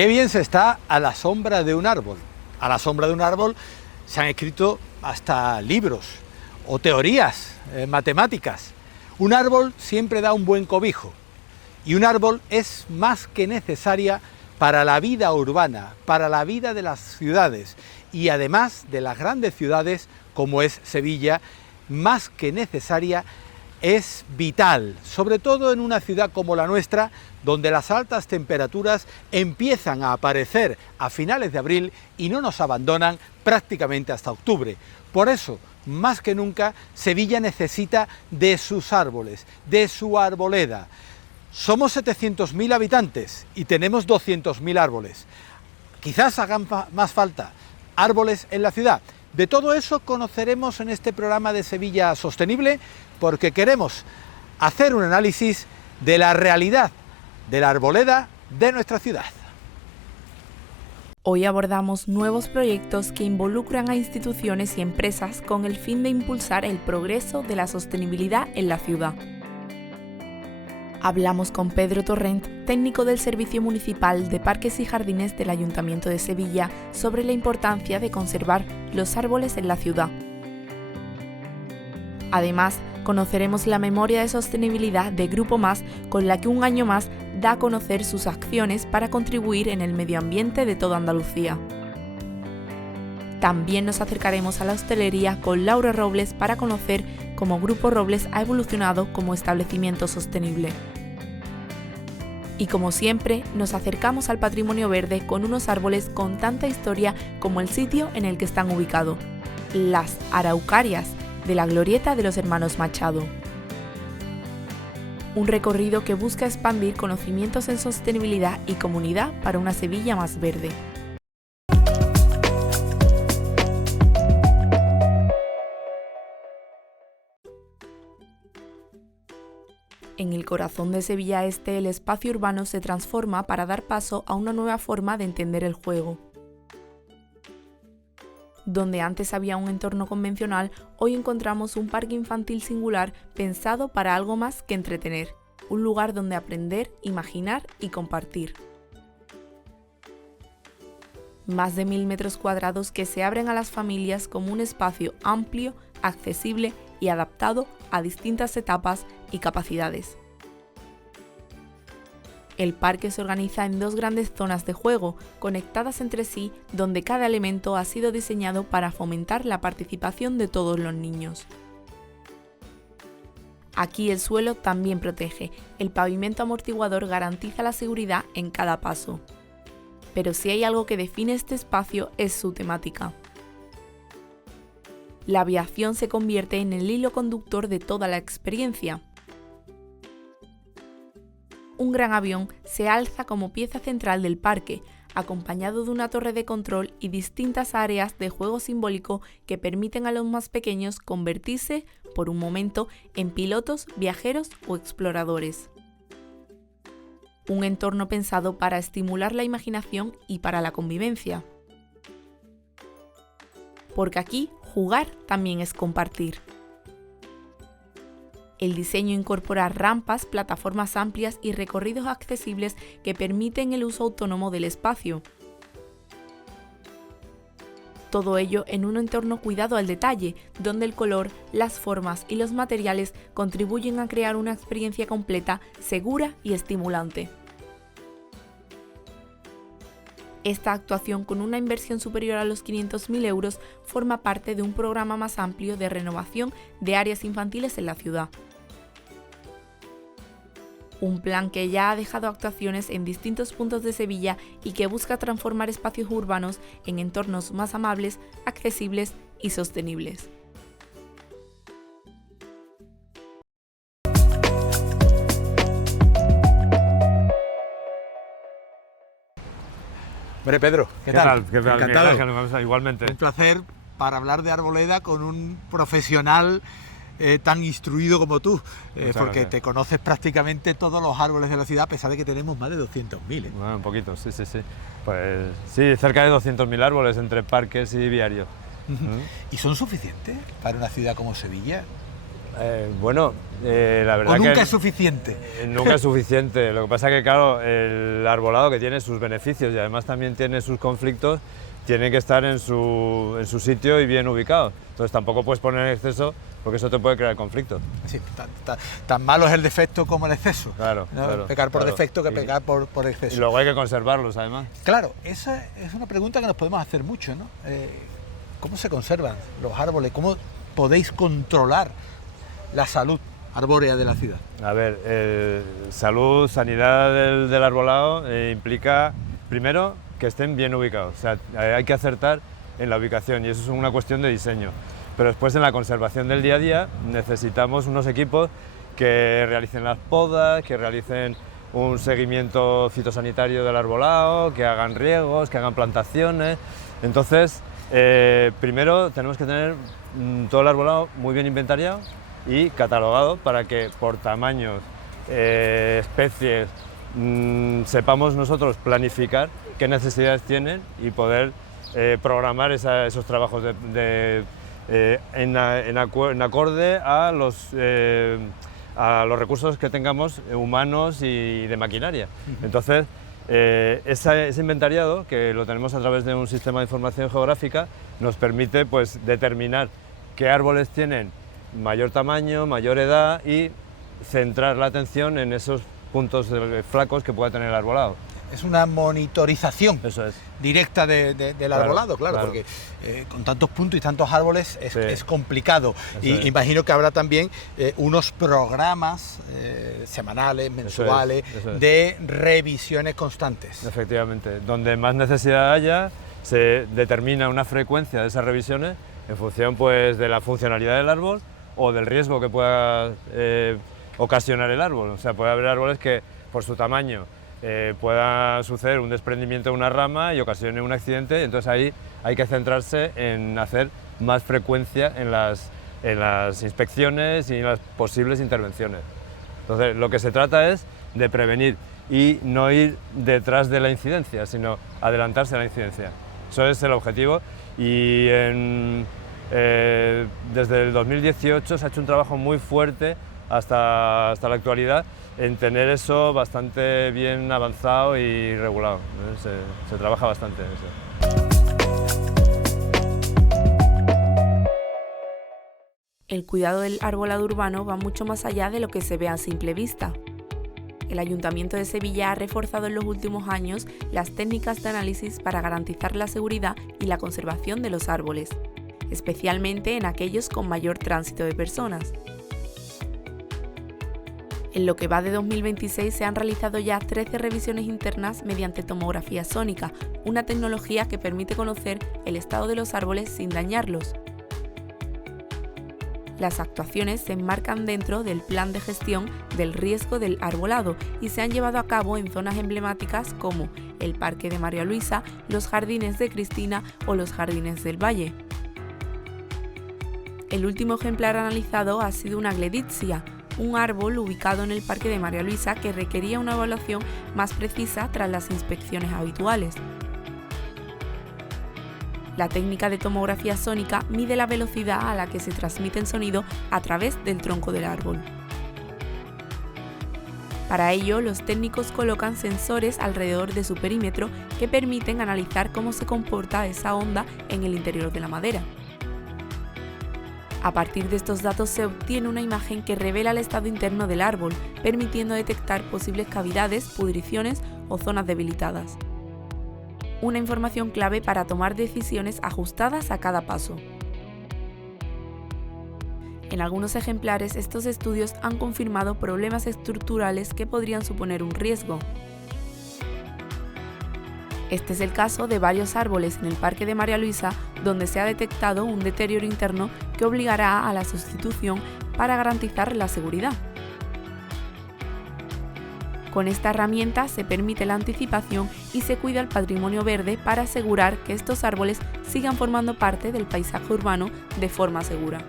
Qué bien se está a la sombra de un árbol. A la sombra de un árbol se han escrito hasta libros o teorías matemáticas. Un árbol siempre da un buen cobijo y un árbol es más que necesaria para la vida urbana, para la vida de las ciudades y además de las grandes ciudades como es Sevilla, más que necesaria, es vital, sobre todo en una ciudad como la nuestra, donde las altas temperaturas empiezan a aparecer a finales de abril y no nos abandonan prácticamente hasta octubre. Por eso, más que nunca, Sevilla necesita de sus árboles, de su arboleda. Somos 700.000 habitantes y tenemos 200.000 árboles. Quizás hagan más falta árboles en la ciudad. De todo eso conoceremos en este programa de Sevilla Sostenible, porque queremos hacer un análisis de la realidad de la arboleda de nuestra ciudad. Hoy abordamos nuevos proyectos que involucran a instituciones y empresas con el fin de impulsar el progreso de la sostenibilidad en la ciudad. Hablamos con Pedro Torrent, técnico del Servicio Municipal de Parques y Jardines del Ayuntamiento de Sevilla, sobre la importancia de conservar los árboles en la ciudad. Además, conoceremos la memoria de sostenibilidad de Grupo Más, con la que un año más da a conocer sus acciones para contribuir en el medio ambiente de toda Andalucía. También nos acercaremos a la hostelería con Laura Robles para conocer cómo Grupo Robles ha evolucionado como establecimiento sostenible. Y como siempre, nos acercamos al patrimonio verde con unos árboles con tanta historia como el sitio en el que están ubicados, las Araucarias, de la Glorieta de los Hermanos Machado. Un recorrido que busca expandir conocimientos en sostenibilidad y comunidad para una Sevilla más verde. En el corazón de Sevilla Este, el espacio urbano se transforma para dar paso a una nueva forma de entender el juego. Donde antes había un entorno convencional, hoy encontramos un parque infantil singular pensado para algo más que entretener, un lugar donde aprender, imaginar y compartir. Más de 1000 metros cuadrados que se abren a las familias como un espacio amplio, accesible y adaptado a distintas etapas y capacidades. El parque se organiza en dos grandes zonas de juego, conectadas entre sí, donde cada elemento ha sido diseñado para fomentar la participación de todos los niños. Aquí el suelo también protege, el pavimento amortiguador garantiza la seguridad en cada paso. Pero si hay algo que define este espacio es su temática. La aviación se convierte en el hilo conductor de toda la experiencia. Un gran avión se alza como pieza central del parque, acompañado de una torre de control y distintas áreas de juego simbólico que permiten a los más pequeños convertirse, por un momento, en pilotos, viajeros o exploradores. Un entorno pensado para estimular la imaginación y para la convivencia. Porque aquí, jugar también es compartir. El diseño incorpora rampas, plataformas amplias y recorridos accesibles que permiten el uso autónomo del espacio. Todo ello en un entorno cuidado al detalle, donde el color, las formas y los materiales contribuyen a crear una experiencia completa, segura y estimulante. Esta actuación, con una inversión superior a los 500.000 euros, forma parte de un programa más amplio de renovación de áreas infantiles en la ciudad. Un plan que ya ha dejado actuaciones en distintos puntos de Sevilla y que busca transformar espacios urbanos en entornos más amables, accesibles y sostenibles. Hombre, Pedro, ¿qué tal? ¿Qué tal? Encantado. Igualmente. Un placer para hablar de arboleda con un profesional tan instruido como tú, porque gracias. te conoces prácticamente todos los árboles de la ciudad, a pesar de que tenemos más de 200.000. Bueno, un poquito, sí. Pues sí, cerca de 200.000 árboles entre parques y viarios. ¿Y son suficientes para una ciudad como Sevilla? La verdad ¿O nunca que es suficiente? nunca es suficiente. Lo que pasa es que, claro, el arbolado, que tiene sus beneficios y además también tiene sus conflictos, tiene que estar en su sitio y bien ubicado. Entonces tampoco puedes poner en exceso, porque eso te puede crear conflicto. Sí, tan malo es el defecto como el exceso. Claro, ¿no? claro, Pecar por claro. defecto que pecar por exceso. Y luego hay que conservarlos, además. Claro, esa es una pregunta que nos podemos hacer mucho, ¿no? ¿Cómo se conservan los árboles? ¿Cómo podéis controlar la salud arbórea de la ciudad? A ver, sanidad del arbolado implica, primero, que estén bien ubicados. O sea, hay que acertar en la ubicación y eso es una cuestión de diseño. Pero después, en la conservación del día a día, necesitamos unos equipos que realicen las podas, que realicen un seguimiento fitosanitario del arbolado, que hagan riegos, que hagan plantaciones. Entonces, primero tenemos que tener todo el arbolado muy bien inventariado y catalogado para que por tamaños, especies, sepamos nosotros planificar qué necesidades tienen y poder programar esos trabajos en acorde a los recursos que tengamos humanos y de maquinaria. Entonces, ese inventariado, que lo tenemos a través de un sistema de información geográfica, nos permite pues, determinar qué árboles tienen mayor tamaño, mayor edad y centrar la atención en esos puntos flacos que pueda tener el arbolado. Es una monitorización Eso es. directa del arbolado, claro, porque con tantos puntos y tantos árboles es complicado. Y imagino que habrá también unos programas semanales, mensuales, de revisiones constantes. Efectivamente, donde más necesidad haya, se determina una frecuencia de esas revisiones en función pues, de la funcionalidad del árbol o del riesgo que pueda ocasionar el árbol. O sea, puede haber árboles que por su tamaño pueda suceder un desprendimiento de una rama y ocasione un accidente, entonces ahí hay que centrarse en hacer más frecuencia en las inspecciones y en las posibles intervenciones. Entonces lo que se trata es de prevenir y no ir detrás de la incidencia, sino adelantarse a la incidencia. Eso es el objetivo y desde el 2018 se ha hecho un trabajo muy fuerte hasta la actualidad en tener eso bastante bien avanzado y regulado. Se trabaja bastante en eso. El cuidado del arbolado urbano va mucho más allá de lo que se ve a simple vista. El Ayuntamiento de Sevilla ha reforzado en los últimos años las técnicas de análisis para garantizar la seguridad y la conservación de los árboles, especialmente en aquellos con mayor tránsito de personas. En lo que va de 2026 se han realizado ya 13 revisiones internas mediante tomografía sónica, una tecnología que permite conocer el estado de los árboles sin dañarlos. Las actuaciones se enmarcan dentro del plan de gestión del riesgo del arbolado y se han llevado a cabo en zonas emblemáticas como el Parque de María Luisa, los Jardines de Cristina o los Jardines del Valle. El último ejemplar analizado ha sido una Gleditsia, un árbol ubicado en el Parque de María Luisa que requería una evaluación más precisa tras las inspecciones habituales. La técnica de tomografía sónica mide la velocidad a la que se transmite el sonido a través del tronco del árbol. Para ello, los técnicos colocan sensores alrededor de su perímetro que permiten analizar cómo se comporta esa onda en el interior de la madera. A partir de estos datos se obtiene una imagen que revela el estado interno del árbol, permitiendo detectar posibles cavidades, pudriciones o zonas debilitadas. Una información clave para tomar decisiones ajustadas a cada paso. En algunos ejemplares, estos estudios han confirmado problemas estructurales que podrían suponer un riesgo. Este es el caso de varios árboles en el Parque de María Luisa, donde se ha detectado un deterioro interno que obligará a la sustitución para garantizar la seguridad. Con esta herramienta se permite la anticipación y se cuida el patrimonio verde para asegurar que estos árboles sigan formando parte del paisaje urbano de forma segura.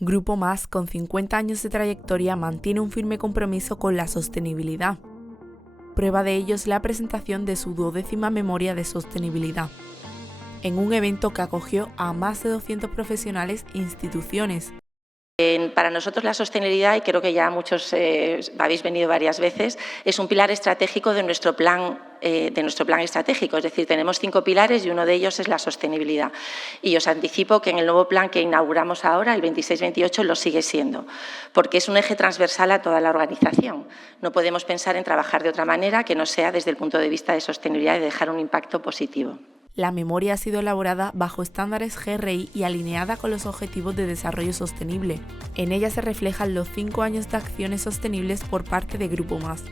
Grupo Más, con 50 años de trayectoria, mantiene un firme compromiso con la sostenibilidad. Prueba de ello es la presentación de su 12ª Memoria de Sostenibilidad. en un evento que acogió a más de 200 profesionales e instituciones. Para nosotros la sostenibilidad, y creo que ya muchos habéis venido varias veces, es un pilar estratégico de nuestro plan estratégico. Es decir, tenemos 5 pilares y uno de ellos es la sostenibilidad. Y os anticipo que en el nuevo plan que inauguramos ahora, el 26-28, lo sigue siendo, porque es un eje transversal a toda la organización. No podemos pensar en trabajar de otra manera que no sea desde el punto de vista de sostenibilidad y de dejar un impacto positivo. La memoria ha sido elaborada bajo estándares GRI y alineada con los Objetivos de Desarrollo Sostenible. En ella se reflejan los 5 años de acciones sostenibles por parte de Grupo Más.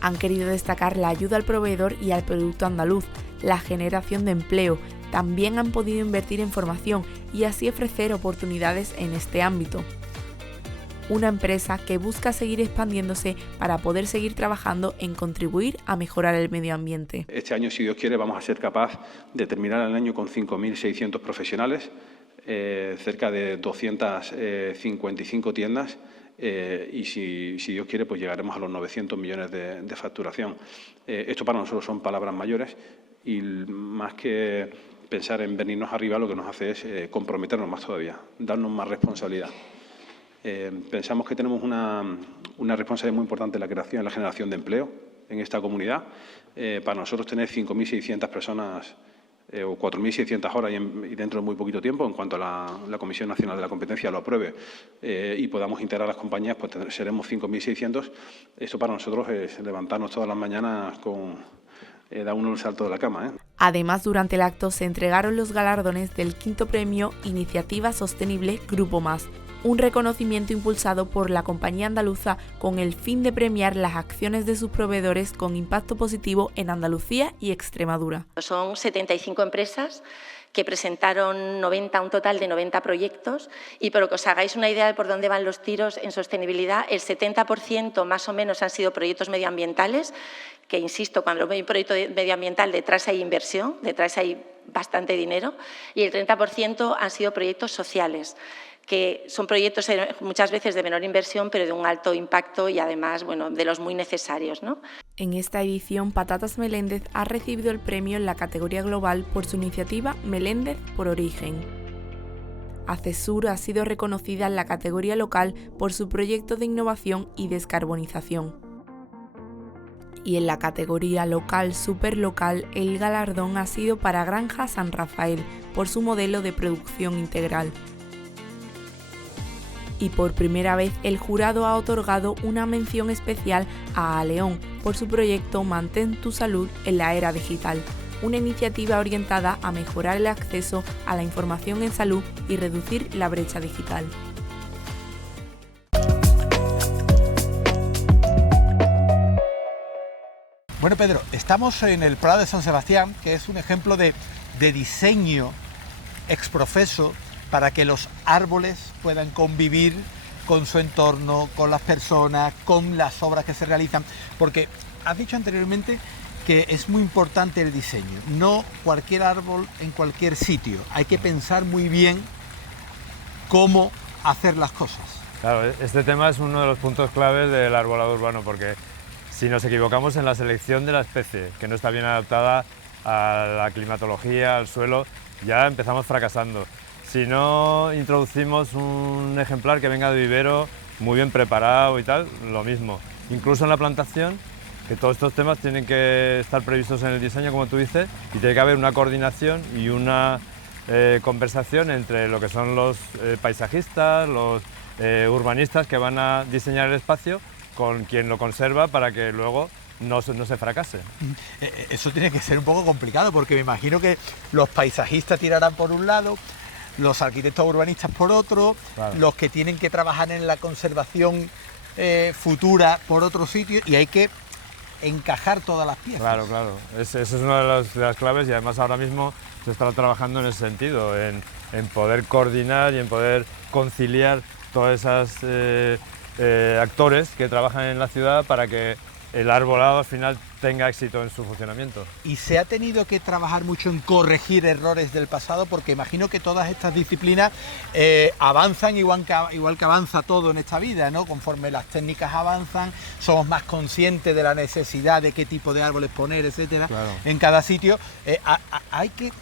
Han querido destacar la ayuda al proveedor y al producto andaluz, la generación de empleo. También han podido invertir en formación y así ofrecer oportunidades en este ámbito. Una empresa que busca seguir expandiéndose para poder seguir trabajando en contribuir a mejorar el medio ambiente. Este año, si Dios quiere, vamos a ser capaces de terminar el año con 5.600 profesionales, cerca de 255 tiendas y si Dios quiere, pues llegaremos a los 900 millones de facturación. Esto para nosotros son palabras mayores y más que pensar en venirnos arriba, lo que nos hace es comprometernos más todavía, darnos más responsabilidad. Pensamos que tenemos una responsabilidad muy importante en la creación y la generación de empleo en esta comunidad. Para nosotros tener 5.600 personas o 4.600 horas y dentro de muy poquito tiempo, en cuanto a la Comisión Nacional de la Competencia lo apruebe y podamos integrar las compañías, pues seremos 5.600. Esto para nosotros es levantarnos todas las mañanas da uno el salto de la cama. Además, durante el acto se entregaron los galardones del 5º premio Iniciativa Sostenible Grupo Más, un reconocimiento impulsado por la compañía andaluza con el fin de premiar las acciones de sus proveedores con impacto positivo en Andalucía y Extremadura. Son 75 empresas que presentaron un total de 90 proyectos y para que os hagáis una idea de por dónde van los tiros en sostenibilidad, el 70% más o menos han sido proyectos medioambientales, que insisto, cuando hay un proyecto medioambiental detrás hay inversión, detrás hay bastante dinero, y el 30% han sido proyectos sociales, que son proyectos muchas veces de menor inversión, pero de un alto impacto y además, bueno, de los muy necesarios, ¿no? En esta edición, Patatas Meléndez ha recibido el premio en la categoría global por su iniciativa Meléndez por Origen. Acesur ha sido reconocida en la categoría local por su proyecto de innovación y descarbonización. Y en la categoría local superlocal, el galardón ha sido para Granja San Rafael por su modelo de producción integral. Y por primera vez el jurado ha otorgado una mención especial a Aleón por su proyecto Mantén tu salud en la era digital, una iniciativa orientada a mejorar el acceso a la información en salud y reducir la brecha digital. Bueno, Pedro, estamos en el Prado de San Sebastián, que es un ejemplo de diseño exprofeso para que los árboles puedan convivir con su entorno, con las personas, con las obras que se realizan, porque has dicho anteriormente que es muy importante el diseño, no cualquier árbol en cualquier sitio, hay que pensar muy bien cómo hacer las cosas. Claro, este tema es uno de los puntos claves del arbolado urbano, porque si nos equivocamos en la selección de la especie, que no está bien adaptada a la climatología, al suelo, ya empezamos fracasando. Si no introducimos un ejemplar que venga de vivero, muy bien preparado y tal, lo mismo. Incluso en la plantación, que todos estos temas tienen que estar previstos en el diseño, como tú dices, y tiene que haber una coordinación y una conversación entre lo que son los paisajistas, los urbanistas que van a diseñar el espacio, con quien lo conserva para que luego no se fracase. Eso tiene que ser un poco complicado, porque me imagino que los paisajistas tirarán por un lado, los arquitectos urbanistas por otro, claro, los que tienen que trabajar en la conservación futura por otro sitio, y hay que encajar todas las piezas. Claro, claro. Esa es una de las claves, y además ahora mismo se está trabajando en ese sentido, en poder coordinar y en poder conciliar todas esas actores que trabajan en la ciudad para que el arbolado al final tenga éxito en su funcionamiento. Y se ha tenido que trabajar mucho en corregir errores del pasado, porque imagino que todas estas disciplinas avanzan igual que avanza todo en esta vida, ¿no? Conforme las técnicas avanzan, somos más conscientes de la necesidad de qué tipo de árboles poner, etcétera, claro, en cada sitio. Hay que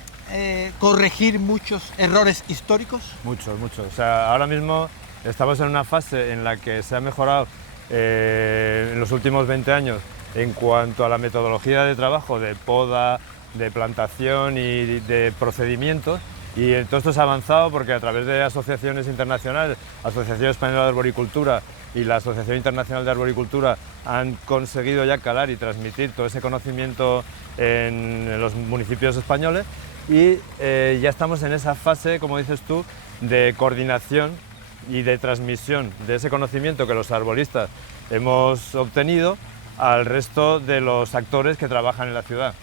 corregir muchos errores históricos? Muchos, muchos. O sea, ahora mismo estamos en una fase en la que se ha mejorado en los últimos 20 años en cuanto a la metodología de trabajo, de poda, de plantación y de procedimientos. Y todo esto se ha avanzado porque a través de asociaciones internacionales, Asociación Española de Arboricultura y la Asociación Internacional de Arboricultura, han conseguido ya calar y transmitir todo ese conocimiento en los municipios españoles y ya estamos en esa fase, como dices tú, de coordinación y de transmisión de ese conocimiento que los arbolistas hemos obtenido al resto de los actores que trabajan en la ciudad.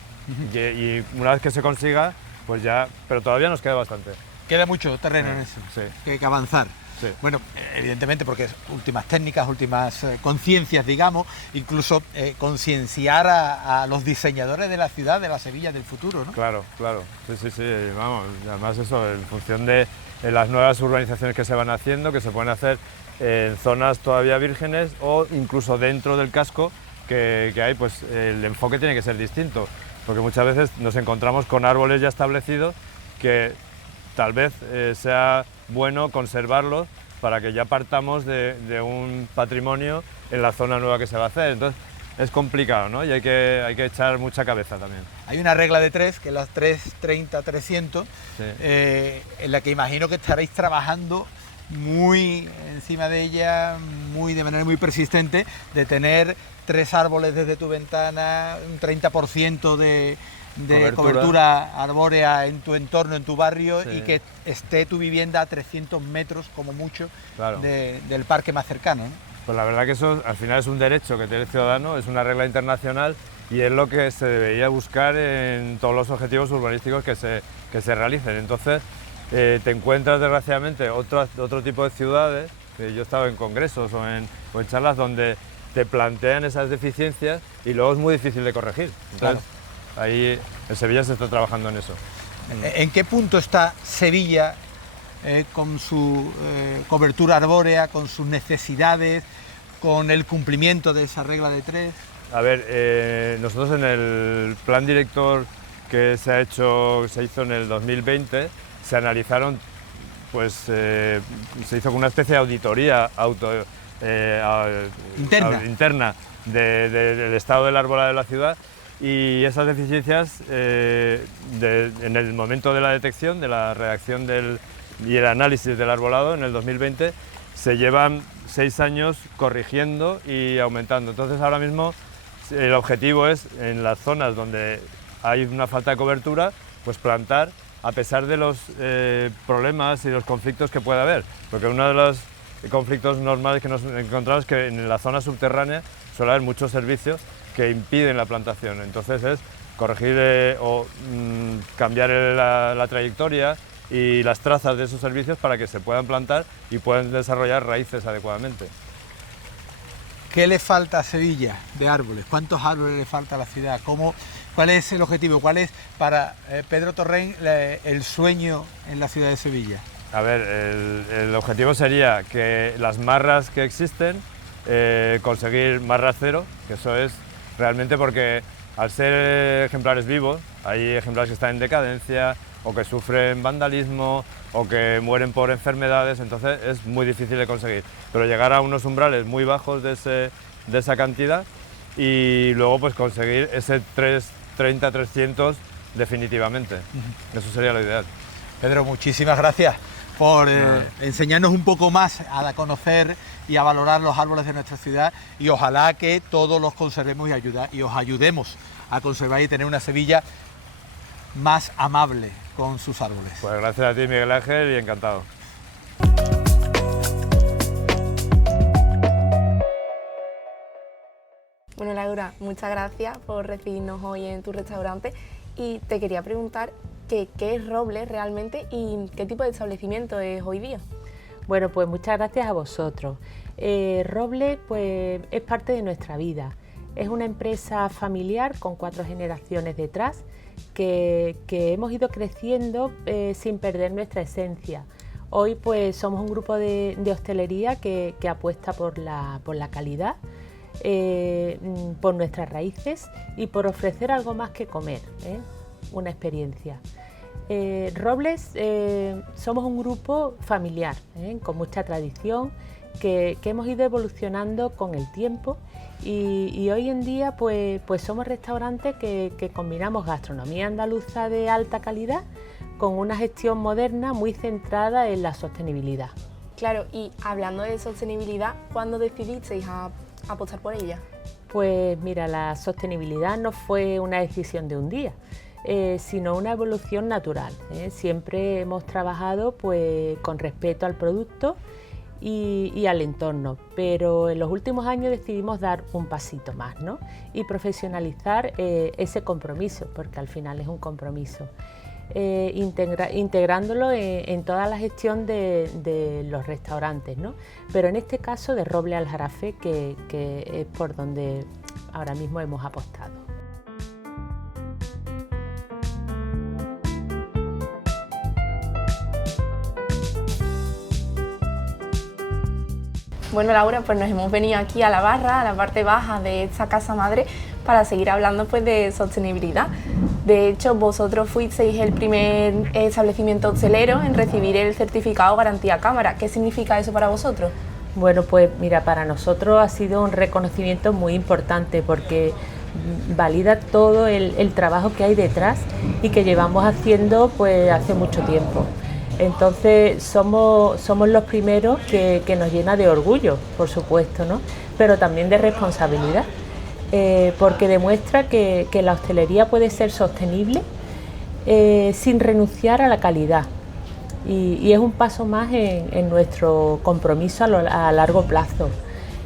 Y una vez que se consiga, pues ya, pero todavía nos queda bastante. Queda mucho terreno en eso, sí. Que hay que avanzar. Sí. Bueno, evidentemente porque es últimas técnicas, últimas conciencias, digamos, incluso concienciar a los diseñadores de la ciudad, de la Sevilla del futuro, ¿no? Claro, claro, sí, vamos, además eso, en función de las nuevas urbanizaciones que se van haciendo, que se pueden hacer en zonas todavía vírgenes o incluso dentro del casco que hay, pues el enfoque tiene que ser distinto, porque muchas veces nos encontramos con árboles ya establecidos que tal vez sea bueno conservarlos para que ya partamos de un patrimonio en la zona nueva que se va a hacer. Entonces es complicado, ¿no? Y hay que echar mucha cabeza también. Hay una regla de 3, que es la 3-30-300, Sí. en la que imagino que estaréis trabajando muy encima de ella, de manera muy persistente, de tener 3 árboles desde tu ventana, un 30% de cobertura arbórea en tu entorno, en tu barrio, Sí. y que esté tu vivienda a 300 metros como mucho, Claro. del parque más cercano, ¿no? Pues la verdad que eso al final es un derecho que tiene el ciudadano, es una regla internacional y es lo que se debería buscar en todos los objetivos urbanísticos que se realicen. Entonces te encuentras desgraciadamente otro tipo de ciudades, que yo he estado en congresos o en charlas donde te plantean esas deficiencias y luego es muy difícil de corregir. Entonces, ahí en Sevilla se está trabajando en eso. ¿En qué punto está Sevilla con su cobertura arbórea, con sus necesidades, con el cumplimiento de esa regla de 3? A ver, nosotros en el plan director que se hizo en el 2020, se analizaron, pues se hizo con una especie de auditoría interna del estado del arbolado de la ciudad, y esas deficiencias en el momento de la detección, de la redacción y el análisis del arbolado en el 2020, se llevan 6 años corrigiendo y aumentando. Entonces ahora mismo el objetivo es, en las zonas donde hay una falta de cobertura, pues plantar a pesar de los problemas y los conflictos que pueda haber, porque uno de los conflictos normales que nos encontramos es que en la zona subterránea suele haber muchos servicios que impiden la plantación. Entonces es corregir o cambiar la trayectoria y las trazas de esos servicios para que se puedan plantar y puedan desarrollar raíces adecuadamente. ¿Qué le falta a Sevilla de árboles? ¿Cuántos árboles le falta a la ciudad? ¿Cuál es el objetivo? ¿Cuál es para Pedro Torrent el sueño en la ciudad de Sevilla? A ver, el objetivo sería que las marras que existen, conseguir marras cero, que eso es realmente porque al ser ejemplares vivos, hay ejemplares que están en decadencia o que sufren vandalismo o que mueren por enfermedades, entonces es muy difícil de conseguir. Pero llegar a unos umbrales muy bajos de esa cantidad y luego pues conseguir ese 30-300 definitivamente. Eso sería lo ideal. Pedro, muchísimas gracias por enseñarnos un poco más a conocer y a valorar los árboles de nuestra ciudad, y ojalá que todos los conservemos y os ayudemos a conservar y tener una Sevilla más amable con sus árboles. Pues gracias a ti, Miguel Ángel, y encantado. Bueno, Laura, muchas gracias por recibirnos hoy en tu restaurante, y te quería preguntar qué es Roble realmente y qué tipo de establecimiento es hoy día. Bueno, pues muchas gracias a vosotros. Roble pues, es parte de nuestra vida. Es una empresa familiar con 4 generaciones detrás que hemos ido creciendo sin perder nuestra esencia. Hoy pues somos un grupo de hostelería que apuesta por la calidad, por nuestras raíces y por ofrecer algo más que comer, una experiencia. Robles somos un grupo familiar, con mucha tradición, que hemos ido evolucionando con el tiempo y hoy en día pues somos restaurantes que combinamos gastronomía andaluza de alta calidad con una gestión moderna muy centrada en la sostenibilidad. Claro, y hablando de sostenibilidad, ¿cuándo decidisteis a apostar por ella? Pues mira, la sostenibilidad no fue una decisión de un día, sino una evolución natural. Siempre hemos trabajado pues, con respeto al producto y al entorno, pero en los últimos años decidimos dar un pasito más, ¿no? Y profesionalizar ese compromiso, porque al final es un compromiso. Integrándolo en toda la gestión de los restaurantes, ¿no? Pero en este caso de Roble Aljarafe, que es por donde ahora mismo hemos apostado. Bueno, Laura, pues nos hemos venido aquí a la barra, a la parte baja de esta casa madre, para seguir hablando pues de sostenibilidad. De hecho, vosotros fuisteis el primer establecimiento hostelero en recibir el certificado Garantía Cámara. ¿Qué significa eso para vosotros? Bueno, pues mira, para nosotros ha sido un reconocimiento muy importante porque valida todo el trabajo que hay detrás y que llevamos haciendo pues hace mucho tiempo. Entonces somos los primeros que nos llena de orgullo, por supuesto, ¿no? Pero también de responsabilidad, porque demuestra que la hostelería puede ser sostenible sin renunciar a la calidad. Y es un paso más en nuestro compromiso a largo plazo.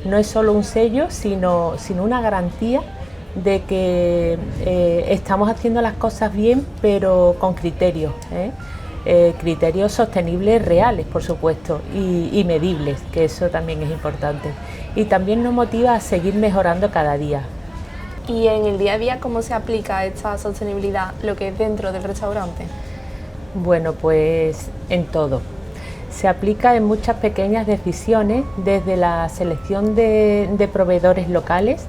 No es solo un sello, sino una garantía de que estamos haciendo las cosas bien, pero con criterios, criterios sostenibles reales, por supuesto, y medibles, que eso también es importante. Y también nos motiva a seguir mejorando cada día. ¿Y en el día a día cómo se aplica esta sostenibilidad, lo que es dentro del restaurante? Bueno, pues en todo. Se aplica en muchas pequeñas decisiones, desde la selección de proveedores locales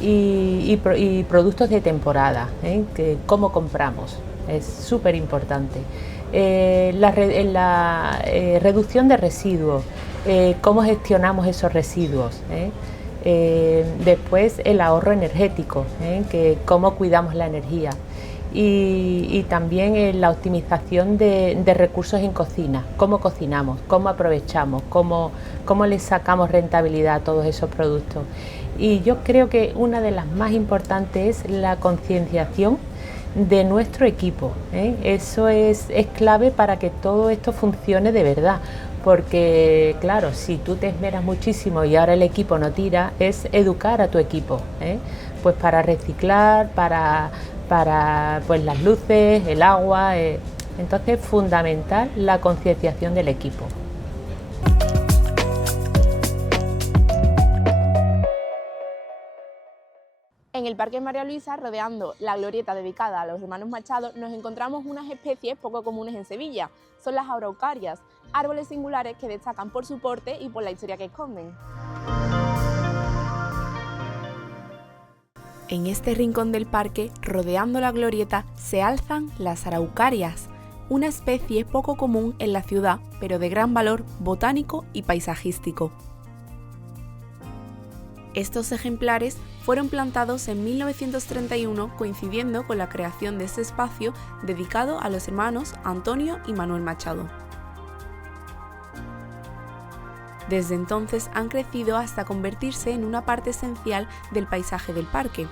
y productos de temporada, que cómo compramos, es súper importante. La reducción de residuos, cómo gestionamos esos residuos. Después el ahorro energético, que cómo cuidamos la energía. Y también la optimización de recursos en cocina, cómo cocinamos, cómo aprovechamos, cómo le sacamos rentabilidad a todos esos productos. Y yo creo que una de las más importantes es la concienciación de nuestro equipo. Eso es clave para que todo esto funcione de verdad, porque claro, si tú te esmeras muchísimo y ahora el equipo no tira, es educar a tu equipo, pues para reciclar, para pues las luces, el agua, entonces es fundamental la concienciación del equipo. En el Parque María Luisa, rodeando la glorieta dedicada a los hermanos Machado, nos encontramos unas especies poco comunes en Sevilla. Son las araucarias, árboles singulares que destacan por su porte y por la historia que esconden. En este rincón del parque, rodeando la glorieta, se alzan las araucarias, una especie poco común en la ciudad, pero de gran valor botánico y paisajístico. Estos ejemplares fueron plantados en 1931, coincidiendo con la creación de este espacio dedicado a los hermanos Antonio y Manuel Machado. Desde entonces han crecido hasta convertirse en una parte esencial del paisaje del parque.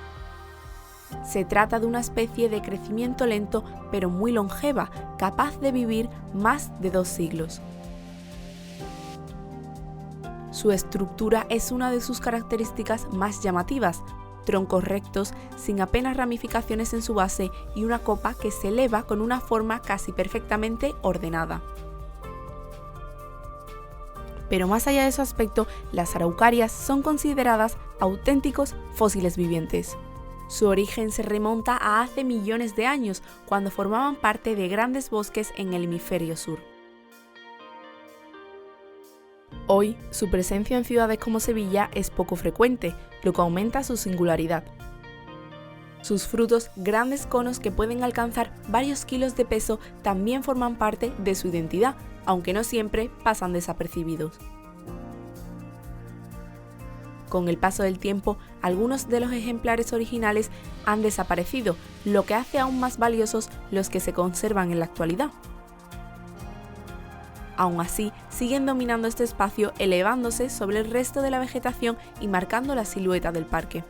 Se trata de una especie de crecimiento lento pero muy longeva, capaz de vivir más de 2 siglos. Su estructura es una de sus características más llamativas: troncos rectos, sin apenas ramificaciones en su base y una copa que se eleva con una forma casi perfectamente ordenada. Pero más allá de su aspecto, las araucarias son consideradas auténticos fósiles vivientes. Su origen se remonta a hace millones de años, cuando formaban parte de grandes bosques en el hemisferio sur. Hoy, su presencia en ciudades como Sevilla es poco frecuente, lo que aumenta su singularidad. Sus frutos, grandes conos que pueden alcanzar varios kilos de peso, también forman parte de su identidad, aunque no siempre pasan desapercibidos. Con el paso del tiempo, algunos de los ejemplares originales han desaparecido, lo que hace aún más valiosos los que se conservan en la actualidad. Aún así, siguen dominando este espacio, elevándose sobre el resto de la vegetación y marcando la silueta del parque.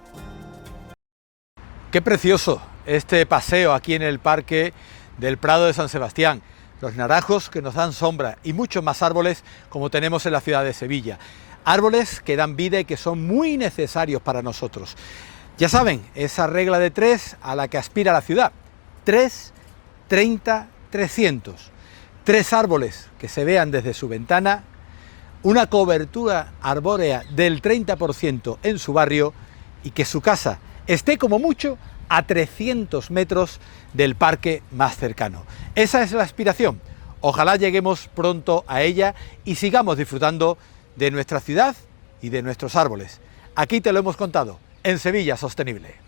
Qué precioso este paseo aquí en el Parque del Prado de San Sebastián. Los naranjos que nos dan sombra y muchos más árboles como tenemos en la ciudad de Sevilla. Árboles que dan vida y que son muy necesarios para nosotros. Ya saben, esa regla de 3 a la que aspira la ciudad. 3, 30, 300. 3 árboles que se vean desde su ventana, una cobertura arbórea del 30% en su barrio y que su casa esté como mucho a 300 metros del parque más cercano. Esa es la aspiración. Ojalá lleguemos pronto a ella y sigamos disfrutando de nuestra ciudad y de nuestros árboles. Aquí te lo hemos contado, en Sevilla Sostenible.